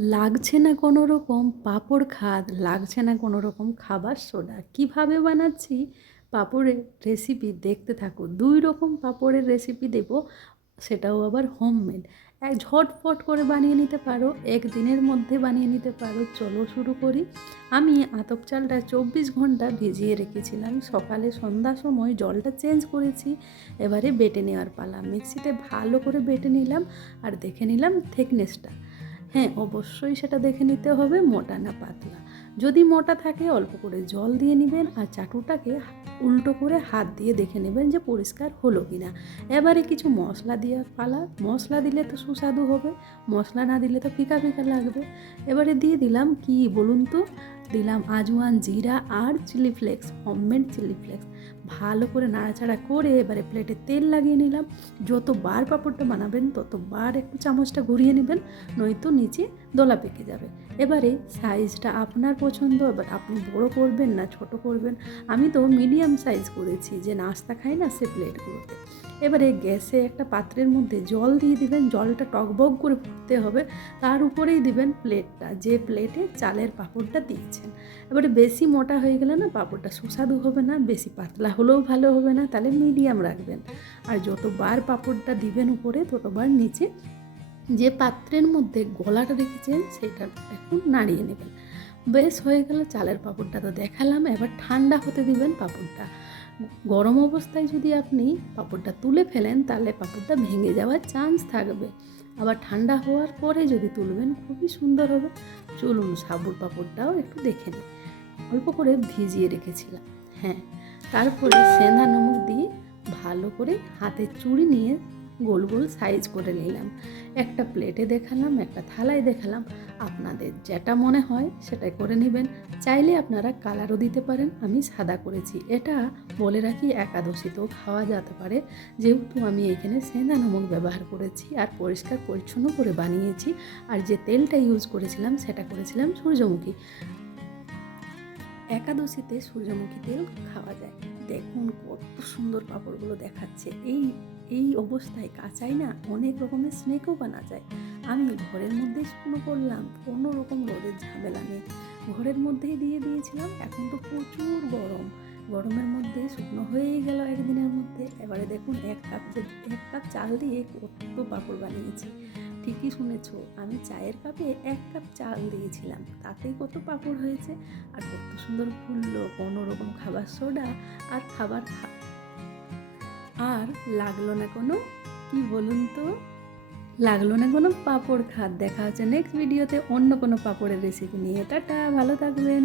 লাগছে না কোনো রকম পাঁপড় খাদ, লাগছে না কোনো রকম খাবার সোডা। কিভাবে বানাচ্ছি পাঁপড়ের রেসিপি দেখতে থাকো। 2 রকম পাঁপড়ের রেসিপি দেবো, সেটাও আবার হোমমেড। ঝটফট করে বানিয়ে নিতে পারো, একদিনের মধ্যে বানিয়ে নিতে পারো। চলো শুরু করি। আমি আতপ চালটা 24 ঘন্টা ভিজিয়ে রেখেছিলাম। সকালে সন্ধ্যার সময় জলটা চেঞ্জ করেছি। এবারে বেটে নেওয়ার পালা। মিক্সিতে ভালো করে বেটে নিলাম আর দেখে নিলাম থিকনেসটা। হ্যাঁ, অবশ্যই সেটা দেখে নিতে হবে মোটা না পাতলা। যদি মোটা থাকে অল্প করে জল দিয়ে নেবেন আর চাটুটাকে উল্টো করে হাত দিয়ে দেখে নেবেন যে পরিষ্কার হলো কি না। এবারে কিছু মশলা দেওয়ার পালা। মশলা দিলে তো সুস্বাদু হবে, মশলা না দিলে তো ফিকা ফিকা লাগবে। এবারে দিয়ে দিলাম কি বলুন তো, দিলাম আজওয়ান, জিরা আর chilli flakes, homemade chilli flakes. ভালো করে নাড়াচাড়া করে এবারে প্লেটে তেল লাগিয়ে নিলাম। যতবার পাঁপড়টা বানাবেন ততবার একটু চামচটা ঘুরিয়ে নেবেন, নয়তো নিচে দলা পেকে যাবে। এবারে সাইজটা আপনার পছন্দ, এবার আপনি বড় করবেন না ছোট করবেন। আমি তো মিডিয়াম সাইজ করেছি, যে নাস্তা খাই না সে প্লেটগুলোতে। এবারে গ্যাসে একটা পাত্রের মধ্যে জল দিয়ে দিবেন, জলটা টকবক করে ফুটতে হবে। তার উপরেই দিবেন প্লেটটা, যে প্লেটে চালের পাঁপড়টা দিয়েছেন। এবারে বেশি মোটা হয়ে গেলে না পাঁপড়টা সুস্বাদু হবে না, বেশি পাতলা হলেও ভালো হবে না, তাহলে মিডিয়াম রাখবেন। আর যতবার পাঁপড়টা দিবেন উপরে ততবার নিচে যে পাত্রের মধ্যে গলাটা রেখেছেন সেটা একটু নাড়িয়ে নেবেন। বেশ হয়ে গেল চালের পাঁপড়টা তো দেখালাম। এবার ঠান্ডা হতে দিবেন পাঁপড়টা। গরম অবস্থায় যদি আপনি পাঁপড়টা তুলে ফেলেন তাহলে পাঁপড়টা ভেঙে যাওয়ার চান্স থাকবে। আবার ঠান্ডা হওয়ার পরে যদি তুলবেন খুবই সুন্দর হবে। চলুন সাবুর পাঁপড়টাও একটু দেখে নিই। অল্প করে ভিজিয়ে রেখেছিলাম। হ্যাঁ, তারপরে সেঁধা নমক দিয়ে ভালো করে হাতের চুড়ি নিয়ে গোল গোল সাইজ করে নিলাম। একটা প্লেটে দেখালাম, একটা থালায় দেখালাম। আপনাদের যেটা মনে হয় সেটাই করে নেবেন। চাইলে আপনারা কালারও দিতে পারেন, আমি সাদা করেছি। এটা বলে রাখি একাদশীতেও খাওয়া যেতে পারে, যেহেতু আমি এখানে সেঁধা নমক ব্যবহার করেছি আর পরিষ্কার পরিচ্ছন্ন করে বানিয়েছি। আর যে তেলটা ইউজ করেছিলাম সেটা করেছিলাম সূর্যমুখী। একাদশীতে সূর্যমুখী তেল খাওয়া যায়। দেখুন কত সুন্দর পাঁপড়গুলো দেখাচ্ছে। এই এই অবস্থায় কাঁচাই না অনেক রকমের স্ন্যাকও বানা যায়। আমি ঘরের মধ্যেই শুকনো করলাম, কোনো রকম রোদের ঝামেলা নেই, ঘরের মধ্যেই দিয়ে দিয়েছিলাম। এখন তো প্রচুর গরম, গরমের মধ্যে শুকনো হয়েই গেল একদিনের মধ্যে। এবারে দেখুন এক কাপ চাল দিয়ে কত পাঁপড় বানিয়েছি। ঠিকই শুনেছো, আমি চায়ের কাপে 1 কাপ চাল দিয়েছিলাম, তাতেই কত পাঁপড় হয়েছে। আর কত সুন্দর ফুললো, কোনো রকম খাবার সোডা আর আর লাগলো না কোনো, কি বলুন তো, লাগলো না কোনো পাঁপড় খাদ। দেখা হচ্ছে নেক্সট ভিডিওতে অন্য কোনো পাঁপড়ের রেসিপি নিয়ে। টাটা, ভালো থাকবেন।